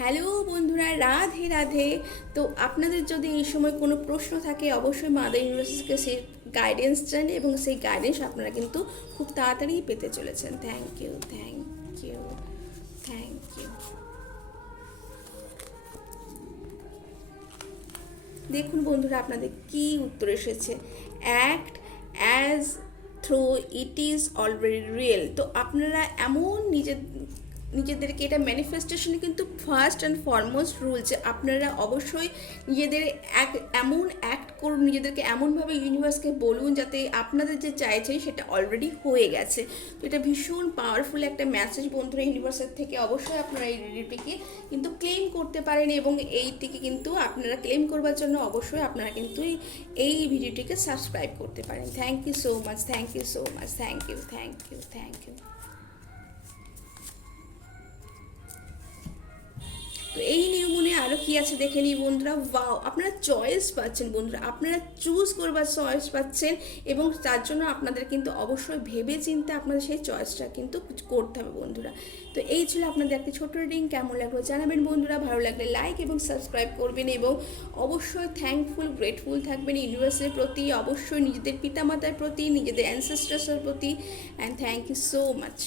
Hello বন্ধুরা, রাধে রাধে। তো আপনাদের যদি এই সময় কোনো প্রশ্ন থাকে অবশ্যই মাদার ইউনিভার্সিটিকে সেই গাইডেন্স চান এবং সেই গাইডেন্স আপনারা কিন্তু খুব তাড়াতাড়ি পেতে চলেছেন। Thank you, thank you, thank you. দেখুন বন্ধুরা, আপনাদের কি উত্তর এসেছে। Act as though it is already real. তো আপনারা এমন নিজেদেরকে, এটা ম্যানিফেস্টেশনে কিন্তু ফার্স্ট অ্যান্ড ফরমোস্ট রুল যে আপনারা অবশ্যই নিজেদের এমন অ্যাক্ট করুন, নিজেদেরকে এমনভাবে ইউনিভার্সকে বলুন যাতে আপনাদের যে চাইছে সেটা অলরেডি হয়ে গেছে। তো এটা ভীষণ পাওয়ারফুল একটা মেসেজ বন্ধুরা ইউনিভার্সের থেকে। অবশ্যই আপনারা এই রিডিংটিকে কিন্তু ক্লেম করতে পারেন এবং এইটিকে কিন্তু আপনারা ক্লেম করবার জন্য অবশ্যই আপনারা কিন্তু এই ভিডিওটিকে সাবস্ক্রাইব করতে পারেন। Thank you so much, thank you so much, thank you, thank you, thank you. তো এই নিয়মনে আরও কী আছে দেখে নিই বন্ধুরা। ওয়াও, আপনারা চয়েস পাচ্ছেন বন্ধুরা, আপনারা চুজ করবার চয়েস পাচ্ছেন এবং তার জন্য আপনাদের কিন্তু অবশ্যই ভেবে চিন্তে আপনাদের সেই চয়েসটা কিন্তু করতে হবে বন্ধুরা। তো এই ছিল আপনাদের একটি ছোট রিডিং। কেমন লাগলো জানাবেন বন্ধুরা, ভালো লাগলে লাইক এবং সাবস্ক্রাইব করবেন এবং অবশ্যই থ্যাঙ্কফুল গ্রেটফুল থাকবেন ইউনিভার্সের প্রতি, অবশ্যই নিজেদের পিতামাতার প্রতি, নিজেদের অ্যানসেস্টার্সের প্রতি। And thank you so much.